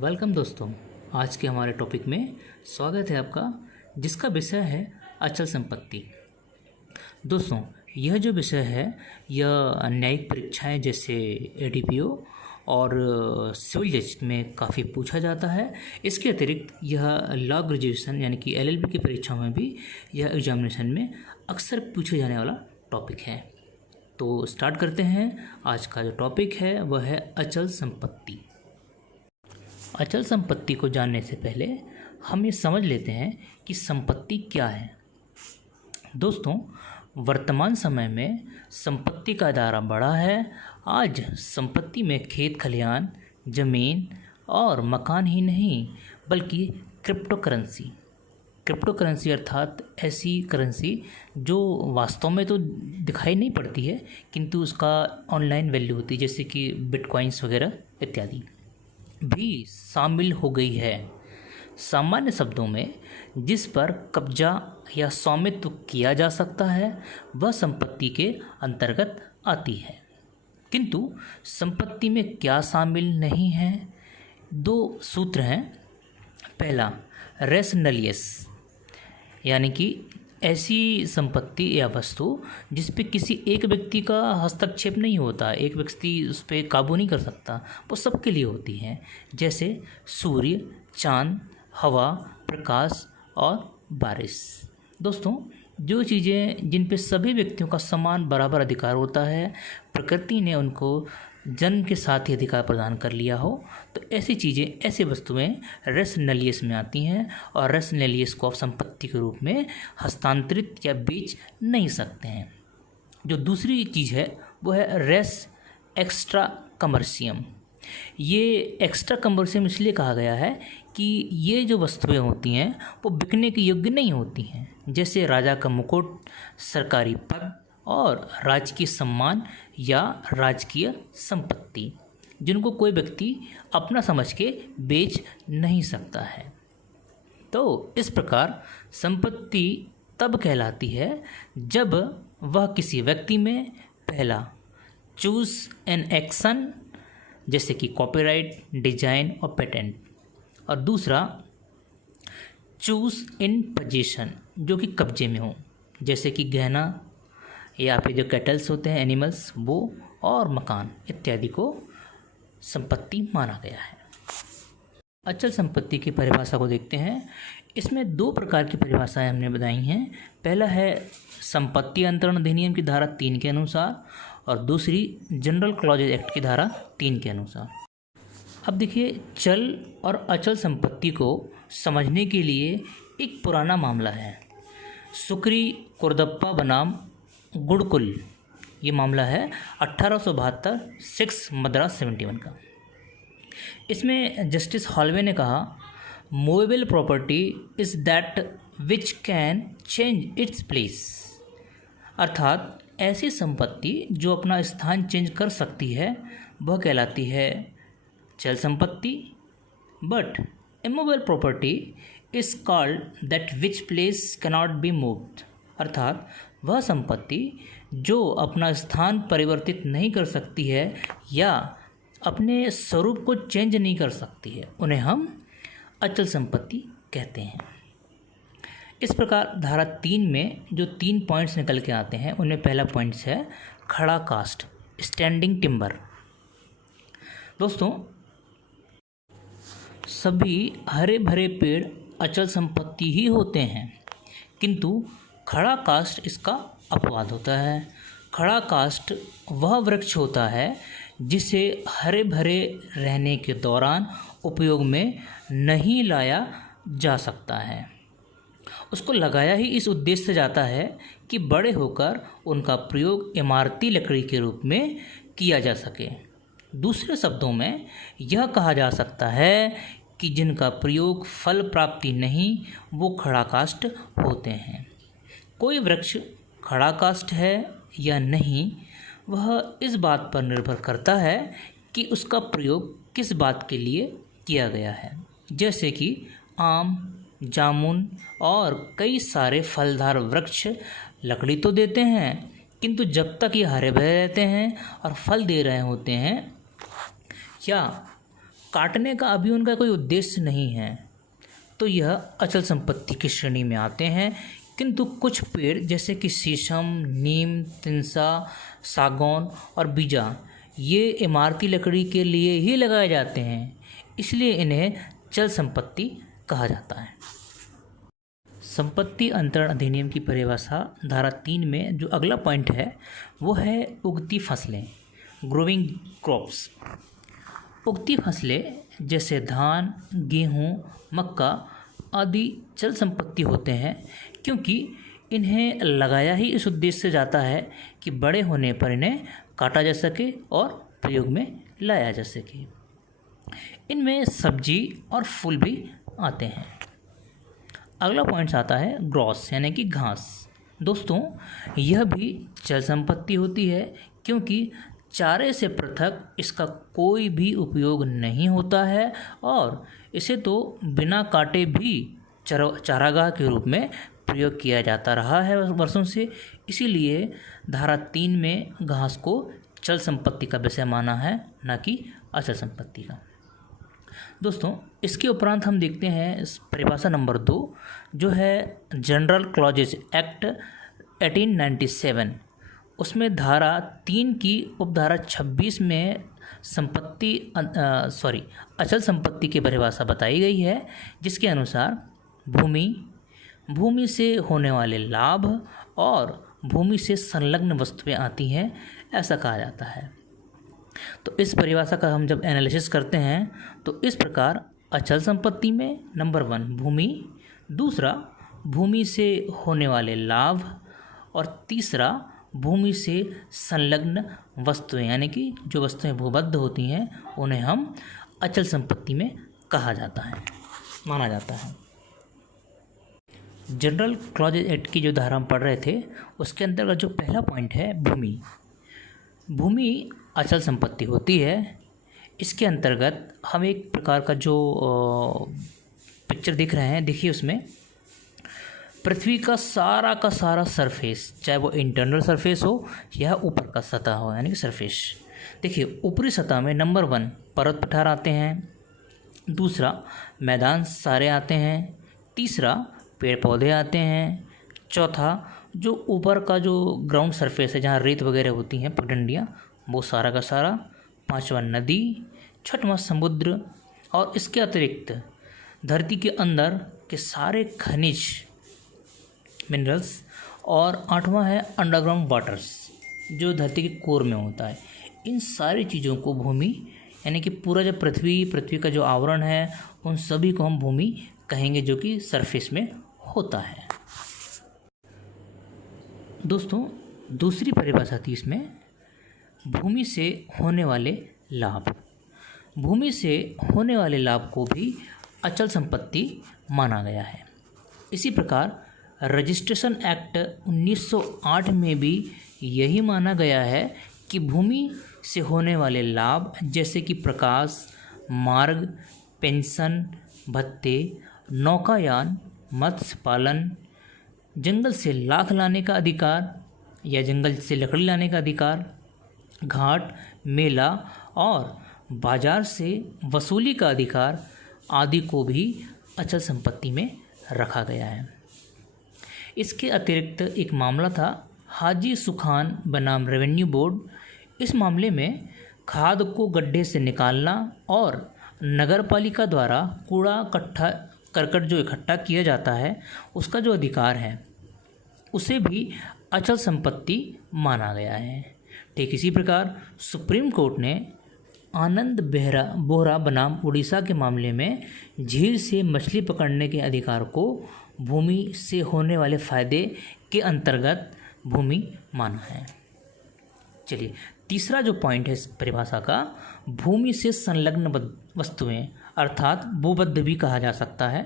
Welcome दोस्तों। आज के हमारे टॉपिक में स्वागत है आपका, जिसका विषय है अचल संपत्ति। दोस्तों, यह जो विषय है यह न्यायिक परीक्षाएं जैसे एडीपीओ और सिविल जज में काफ़ी पूछा जाता है। इसके अतिरिक्त यह लॉ ग्रेजुएशन यानी कि एलएलबी की परीक्षाओं में भी यह एग्जामिनेशन में अक्सर पूछे जाने वाला टॉपिक है। तो स्टार्ट करते हैं। आज का जो टॉपिक है वह है अचल संपत्ति। अचल संपत्ति को जानने से पहले हम ये समझ लेते हैं कि संपत्ति क्या है। दोस्तों, वर्तमान समय में संपत्ति का दायरा बड़ा है। आज संपत्ति में खेत खलिहान, जमीन और मकान ही नहीं बल्कि क्रिप्टो करेंसी अर्थात ऐसी करेंसी जो वास्तव में तो दिखाई नहीं पड़ती है किंतु उसका ऑनलाइन वैल्यू होती है, जैसे कि बिटकॉइंस वगैरह इत्यादि भी शामिल हो गई है। सामान्य शब्दों में जिस पर कब्जा या स्वामित्व किया जा सकता है वह संपत्ति के अंतर्गत आती है। किंतु संपत्ति में क्या शामिल नहीं है? दो सूत्र हैं। पहला, रेस नलियस यानी कि ऐसी संपत्ति या वस्तु जिस पे किसी एक व्यक्ति का हस्तक्षेप नहीं होता, एक व्यक्ति उस पर काबू नहीं कर सकता, वो सबके लिए होती हैं, जैसे सूर्य, चांद, हवा, प्रकाश और बारिश। दोस्तों, जो चीज़ें जिन पे सभी व्यक्तियों का समान बराबर अधिकार होता है, प्रकृति ने उनको जन्म के साथ ही अधिकार प्रदान कर लिया हो, तो ऐसी चीज़ें, ऐसी वस्तुएं रेस नलियस में आती हैं और रेस नलियस को आप संपत्ति के रूप में हस्तांतरित या बेच नहीं सकते हैं। जो दूसरी चीज़ है वो है रेस एक्स्ट्रा कमर्शियम। ये एक्स्ट्रा कमर्शियम इसलिए कहा गया है कि ये जो वस्तुएं होती हैं वो बिकने के योग्य नहीं होती हैं, जैसे राजा का मुकुट, सरकारी पद और राजकीय सम्मान या राजकीय संपत्ति, जिनको कोई व्यक्ति अपना समझ के बेच नहीं सकता है। तो इस प्रकार संपत्ति तब कहलाती है जब वह किसी व्यक्ति में पहला चूज एन एक्शन जैसे कि कॉपीराइट, डिजाइन और पेटेंट, और दूसरा चूज इन पोजीशन जो कि कब्जे में हो, जैसे कि गहना या फिर जो कैटल्स होते हैं, एनिमल्स, वो और मकान इत्यादि को संपत्ति माना गया है। अचल संपत्ति की परिभाषा को देखते हैं। इसमें दो प्रकार की परिभाषाएं हमने बताई हैं। पहला है संपत्ति अंतरण अधिनियम की धारा 3 के अनुसार और दूसरी जनरल क्लॉजेज एक्ट की धारा 3 के अनुसार। अब देखिए, चल और अचल संपत्ति को समझने के लिए एक पुराना मामला है, सुक्री कुर्दप्पा बनाम गुड़कुल। ये मामला है 1872 6 मद्रास 71 का। इसमें जस्टिस हॉलवे ने कहा, movable property is that which can change its place, अर्थात ऐसी संपत्ति जो अपना स्थान चेंज कर सकती है वह कहलाती है चल संपत्ति। But immovable property is called that which place cannot be moved, अर्थात वह संपत्ति जो अपना स्थान परिवर्तित नहीं कर सकती है या अपने स्वरूप को चेंज नहीं कर सकती है, उन्हें हम अचल संपत्ति कहते हैं। इस प्रकार धारा 3 में जो 3 पॉइंट्स निकल के आते हैं, उनमें पहला पॉइंट्स है खड़ा कास्ट, स्टैंडिंग टिम्बर। दोस्तों, सभी हरे भरे पेड़ अचल संपत्ति ही होते हैं, किंतु खड़ा कास्ट इसका अपवाद होता है। खड़ा कास्ट वह वृक्ष होता है जिसे हरे भरे रहने के दौरान उपयोग में नहीं लाया जा सकता है। उसको लगाया ही इस उद्देश्य से जाता है कि बड़े होकर उनका प्रयोग इमारती लकड़ी के रूप में किया जा सके। दूसरे शब्दों में यह कहा जा सकता है कि जिनका प्रयोग फल प्राप्ति नहीं वो खड़ा कास्ट होते हैं। कोई वृक्ष खड़ा कास्ट है या नहीं वह इस बात पर निर्भर करता है कि उसका प्रयोग किस बात के लिए किया गया है, जैसे कि आम, जामुन और कई सारे फलदार वृक्ष लकड़ी तो देते हैं, किंतु जब तक ये हरे भरे रहते हैं और फल दे रहे होते हैं या काटने का अभी उनका कोई उद्देश्य नहीं है, तो यह अचल संपत्ति की श्रेणी में आते हैं। किंतु कुछ पेड़ जैसे कि शीशम, नीम, तिनसा, सागौन और बीजा ये इमारती लकड़ी के लिए ही लगाए जाते हैं, इसलिए इन्हें चल संपत्ति कहा जाता है। संपत्ति अंतरण अधिनियम की परिभाषा धारा 3 में जो अगला पॉइंट है वो है उगती फसलें, ग्रोइंग क्रॉप्स। उगती फसलें जैसे धान, गेहूँ, मक्का आदि चल संपत्ति होते हैं, क्योंकि इन्हें लगाया ही इस उद्देश्य से जाता है कि बड़े होने पर इन्हें काटा जा सके और प्रयोग में लाया जा सके। इनमें सब्जी और फूल भी आते हैं। अगला पॉइंट आता है ग्रॉस यानी कि घास। दोस्तों, यह भी चल संपत्ति होती है, क्योंकि चारे से पृथक इसका कोई भी उपयोग नहीं होता है और इसे तो बिना काटे भी चारागाह के रूप में प्रयोग किया जाता रहा है वर्षों से। इसीलिए धारा 3 में घास को चल संपत्ति का विषय माना है, न कि अचल संपत्ति का। दोस्तों, इसके उपरांत हम देखते हैं परिभाषा नंबर 2 जो है जनरल क्लॉजेज एक्ट 1897। उसमें धारा 3 की उपधारा 26 में अचल संपत्ति की परिभाषा बताई गई है, जिसके अनुसार भूमि से होने वाले लाभ और भूमि से संलग्न वस्तुएं आती हैं, ऐसा कहा जाता है। तो इस परिभाषा का हम जब एनालिसिस करते हैं तो इस प्रकार अचल संपत्ति में नंबर 1 भूमि, दूसरा भूमि से होने वाले लाभ और तीसरा भूमि से संलग्न वस्तुएं, यानी कि जो वस्तुएं भूबद्ध होती हैं उन्हें हम अचल संपत्ति में कहा जाता है, माना जाता है। जनरल क्लॉजेज एक्ट की जो धारा हम पढ़ रहे थे उसके अंतर्गत जो पहला पॉइंट है भूमि अचल संपत्ति होती है। इसके अंतर्गत हम एक प्रकार का जो पिक्चर देख रहे हैं, देखिए उसमें पृथ्वी का सारा सरफेस, चाहे वो इंटरनल सरफेस हो या ऊपर का सतह हो, यानी कि सरफेस। देखिए ऊपरी सतह में नंबर 1 पर्वत पठार आते हैं, दूसरा मैदान सारे आते हैं, तीसरा पेड़ पौधे आते हैं, चौथा जो ऊपर का जो ग्राउंड सरफेस है जहाँ रेत वगैरह होती हैं, पगडंडियाँ, वो सारा का सारा, पांचवा नदी, छठवां समुद्र और इसके अतिरिक्त धरती के अंदर के सारे खनिज मिनरल्स, और आठवां है अंडरग्राउंड वाटर्स जो धरती के कोर में होता है। इन सारी चीज़ों को भूमि, यानी कि पूरा जो पृथ्वी का जो आवरण है उन सभी को हम भूमि कहेंगे, जो कि सरफेस में होता है। दोस्तों, दूसरी परिभाषा थी इसमें भूमि से होने वाले लाभ। भूमि से होने वाले लाभ को भी अचल संपत्ति माना गया है। इसी प्रकार रजिस्ट्रेशन एक्ट 1908 में भी यही माना गया है कि भूमि से होने वाले लाभ जैसे कि प्रकाश, मार्ग, पेंशन, भत्ते, नौकायान, मत्स्य पालन, जंगल से लाख लाने का अधिकार या जंगल से लकड़ी लाने का अधिकार, घाट, मेला और बाजार से वसूली का अधिकार आदि को भी अचल संपत्ति में रखा गया है। इसके अतिरिक्त एक मामला था हाजी सुखान बनाम रेवेन्यू बोर्ड। इस मामले में खाद को गड्ढे से निकालना और नगरपालिका द्वारा कूड़ा करकट जो इकट्ठा किया जाता है उसका जो अधिकार है उसे भी अचल संपत्ति माना गया है। ठीक इसी प्रकार सुप्रीम कोर्ट ने आनंद बोहरा बनाम उड़ीसा के मामले में झील से मछली पकड़ने के अधिकार को भूमि से होने वाले फायदे के अंतर्गत भूमि माना है। चलिए, तीसरा जो पॉइंट है इस परिभाषा का, भूमि से संलग्न वस्तुएं अर्थात भूबद्ध भी कहा जा सकता है।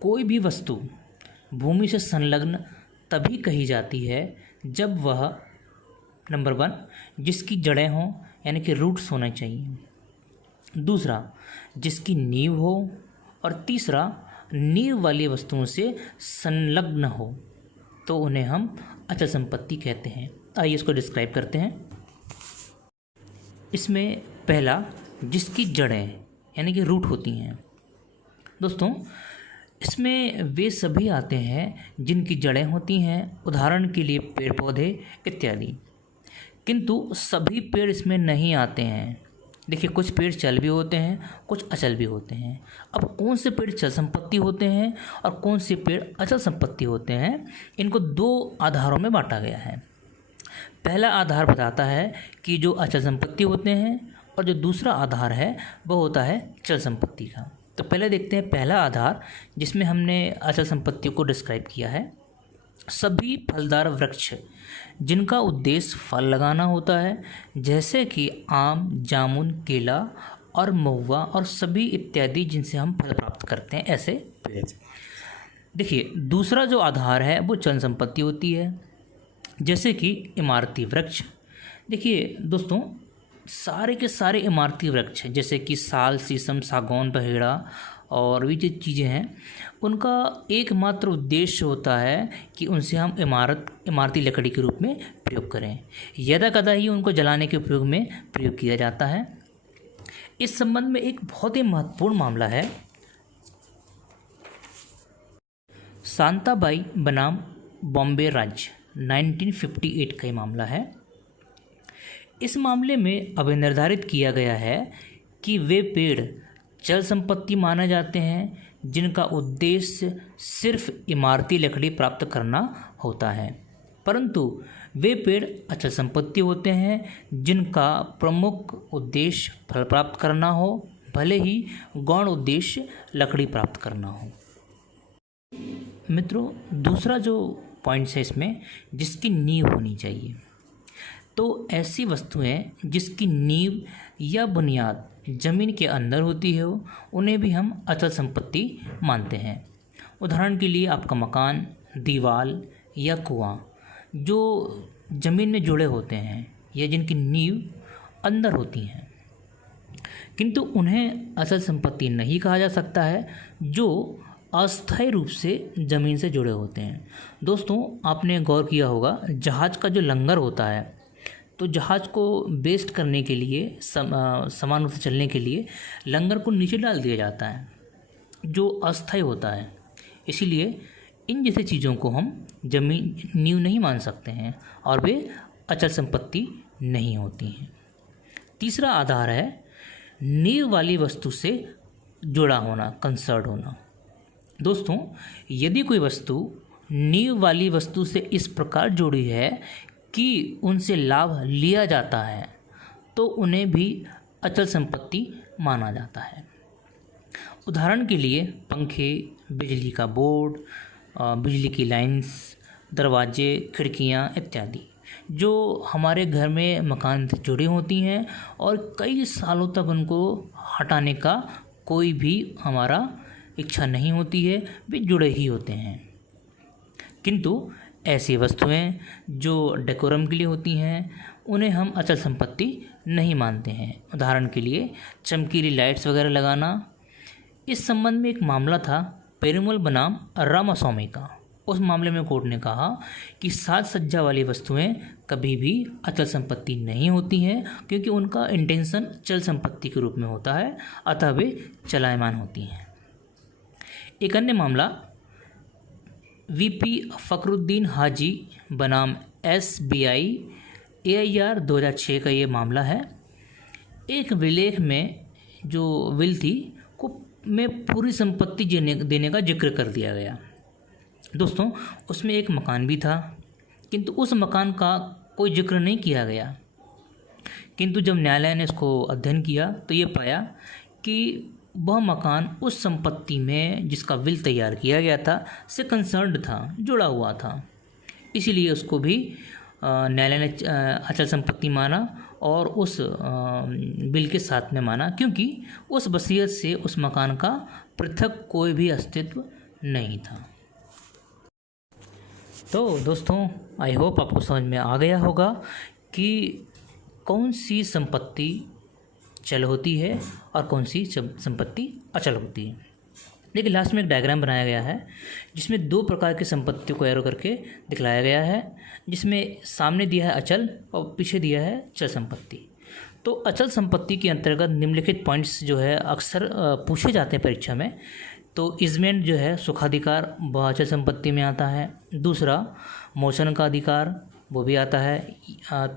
कोई भी वस्तु भूमि से संलग्न तभी कही जाती है जब वह नंबर 1 जिसकी जड़ें हों, यानी कि रूट्स होना चाहिए, दूसरा जिसकी नींव हो और तीसरा नींव वाली वस्तुओं से संलग्न हो, तो उन्हें हम अचल संपत्ति कहते हैं। आइए इसको डिस्क्राइब करते हैं। इसमें पहला जिसकी जड़ें यानी कि रूट होती हैं। दोस्तों, इसमें वे सभी आते हैं जिनकी जड़ें होती हैं, उदाहरण के लिए पेड़ पौधे इत्यादि। किंतु सभी पेड़ इसमें नहीं आते हैं। देखिए, कुछ पेड़ चल भी होते हैं, कुछ अचल भी होते हैं। अब कौन से पेड़ चल संपत्ति होते हैं और कौन से पेड़ अचल संपत्ति होते हैं, इनको दो आधारों में बांटा गया है। पहला आधार बताता है कि जो अचल संपत्ति होते हैं, और जो दूसरा आधार है वो होता है चल संपत्ति का। तो पहले देखते हैं पहला आधार, जिसमें हमने अचल संपत्ति को डिस्क्राइब किया है। सभी फलदार वृक्ष जिनका उद्देश्य फल लगाना होता है, जैसे कि आम, जामुन, केला और महुआ और सभी इत्यादि जिनसे हम फल प्राप्त करते हैं, ऐसे पेड़। देखिए, दूसरा जो आधार है वो चल संपत्ति होती है, जैसे कि इमारती वृक्ष। देखिए दोस्तों, सारे के सारे इमारती वृक्ष जैसे कि साल, शीशम, सागौन, बहेड़ा और भी जो चीज़ें हैं, उनका एकमात्र उद्देश्य होता है कि उनसे हम इमारती लकड़ी के रूप में प्रयोग करें। यदा कदा ही उनको जलाने के उपयोग में प्रयोग किया जाता है। इस संबंध में एक बहुत ही महत्वपूर्ण मामला है शांताबाई बनाम बॉम्बे राज्य 1958 का मामला है। इस मामले में अब निर्धारित किया गया है कि वे पेड़ चल संपत्ति माने जाते हैं जिनका उद्देश्य सिर्फ इमारती लकड़ी प्राप्त करना होता है, परंतु वे पेड़ अचल संपत्ति होते हैं जिनका प्रमुख उद्देश्य फल प्राप्त करना हो, भले ही गौण उद्देश्य लकड़ी प्राप्त करना हो। मित्रों, दूसरा जो पॉइंट्स है इसमें, जिसकी नींव होनी चाहिए। तो ऐसी वस्तुएं जिसकी नींव या बुनियाद ज़मीन के अंदर होती है, उन्हें भी हम अचल संपत्ति मानते हैं। उदाहरण के लिए आपका मकान, दीवार या कुआं जो ज़मीन में जुड़े होते हैं या जिनकी नींव अंदर होती हैं, किंतु उन्हें अचल संपत्ति नहीं कहा जा सकता है जो अस्थायी रूप से ज़मीन से जुड़े होते हैं। दोस्तों, आपने गौर किया होगा, जहाज़ का जो लंगर होता है, तो जहाज़ को बेस्ट करने के लिए, समान रूप से चलने के लिए लंगर को नीचे डाल दिया जाता है जो अस्थायी होता है। इसीलिए इन जैसी चीज़ों को हम ज़मीन नींव नहीं मान सकते हैं और वे अचल संपत्ति नहीं होती हैं। तीसरा आधार है नींव वाली वस्तु से जुड़ा होना, कंसर्ड होना। दोस्तों, यदि कोई वस्तु नींव वाली वस्तु से इस प्रकार जुड़ी है कि उनसे लाभ लिया जाता है, तो उन्हें भी अचल संपत्ति माना जाता है। उदाहरण के लिए पंखे, बिजली का बोर्ड, बिजली की लाइंस, दरवाजे, खिड़कियां इत्यादि जो हमारे घर में मकान से जुड़ी होती हैं और कई सालों तक उनको हटाने का कोई भी हमारा इच्छा नहीं होती है, वे जुड़े ही होते हैं। किंतु ऐसी वस्तुएं जो डेकोरम के लिए होती हैं, उन्हें हम अचल संपत्ति नहीं मानते हैं। उदाहरण के लिए चमकीली लाइट्स वगैरह लगाना। इस संबंध में एक मामला था पेरुमल बनाम रामास्वामी का। उस मामले में कोर्ट ने कहा कि साज सज्जा वाली वस्तुएं कभी भी अचल संपत्ति नहीं होती हैं, क्योंकि उनका इंटेंशन चल संपत्ति के रूप में होता है, अतः वे चलायमान होती हैं। एक अन्य मामला वीपी फखरुद्दीन हाजी बनाम SBI AIR 2006 का ये मामला है। एक विलेख में जो विल थी को में पूरी संपत्ति देने का जिक्र कर दिया गया। दोस्तों, उसमें एक मकान भी था, किंतु उस मकान का कोई जिक्र नहीं किया गया। किंतु जब न्यायालय ने इसको अध्ययन किया तो ये पाया कि वह मकान उस संपत्ति में जिसका विल तैयार किया गया था से कंसर्न्ड था, जुड़ा हुआ था। इसीलिए उसको भी न्यायालय ने अचल संपत्ति माना और उस बिल के साथ में माना, क्योंकि उस वसीयत से उस मकान का पृथक कोई भी अस्तित्व नहीं था। तो दोस्तों, आई होप आपको समझ में आ गया होगा कि कौन सी संपत्ति चल होती है और कौन सी संपत्ति अचल होती है। देखिए, लास्ट में एक डायग्राम बनाया गया है जिसमें दो प्रकार की संपत्तियों को एरो करके दिखलाया गया है, जिसमें सामने दिया है अचल और पीछे दिया है चल संपत्ति। तो अचल संपत्ति के अंतर्गत निम्नलिखित पॉइंट्स जो है अक्सर पूछे जाते हैं परीक्षा में। तो इजमेंट जो है सुखाधिकार वह अचल संपत्ति में आता है। दूसरा, मोचन का अधिकार वो भी आता है।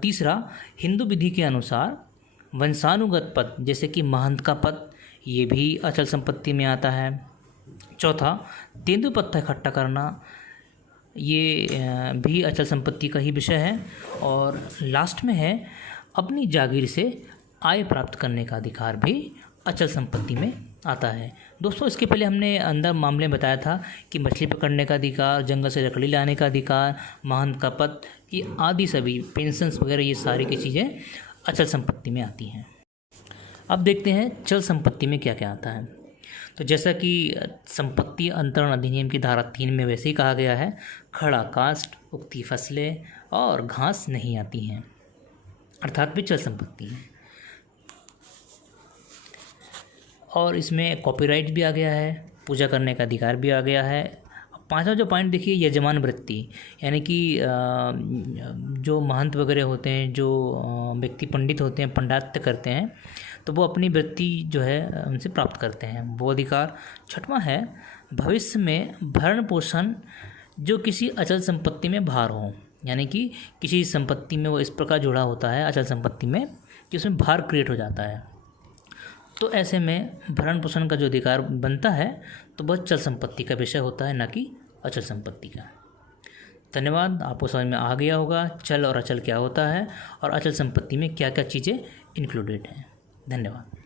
तीसरा, हिंदू विधि के अनुसार वंशानुगत पद जैसे कि महंत का पद, ये भी अचल संपत्ति में आता है। चौथा, तेंदुपत्ता इकट्ठा करना, ये भी अचल संपत्ति का ही विषय है। और लास्ट में है अपनी जागीर से आय प्राप्त करने का अधिकार भी अचल संपत्ति में आता है। दोस्तों, इसके पहले हमने अंदर मामले में बताया था कि मछली पकड़ने का अधिकार, जंगल से लकड़ी लाने का अधिकार, महंत का पद, ये आदि सभी पेंशन्स वगैरह ये सारी की चीज़ें अचल संपत्ति में आती हैं। अब देखते हैं चल संपत्ति में क्या क्या आता है। तो जैसा कि संपत्ति अंतरण अधिनियम की धारा 3 में वैसे ही कहा गया है, खड़ा काष्ठ, उगती फसलें और घास नहीं आती हैं, अर्थात भी चल संपत्ति है। और इसमें कॉपीराइट भी आ गया है, पूजा करने का अधिकार भी आ गया है। पांचवा जो पॉइंट देखिए, यजमान वृत्ति, यानी कि जो महंत वगैरह होते हैं, जो व्यक्ति पंडित होते हैं, पंडित्य करते हैं, तो वो अपनी वृत्ति जो है उनसे प्राप्त करते हैं, वो अधिकार। छठवां है भविष्य में भरण पोषण जो किसी अचल संपत्ति में भार हो, यानी कि किसी संपत्ति में वो इस प्रकार जुड़ा होता है अचल संपत्ति में कि उसमें भार क्रिएट हो जाता है, तो ऐसे में भरण पोषण का जो अधिकार बनता है तो वह चल संपत्ति का विषय होता है, न कि अचल संपत्ति का। धन्यवाद। आपको समझ में आ गया होगा चल और अचल क्या होता है और अचल संपत्ति में क्या क्या चीज़ें इंक्लूडेड हैं। धन्यवाद।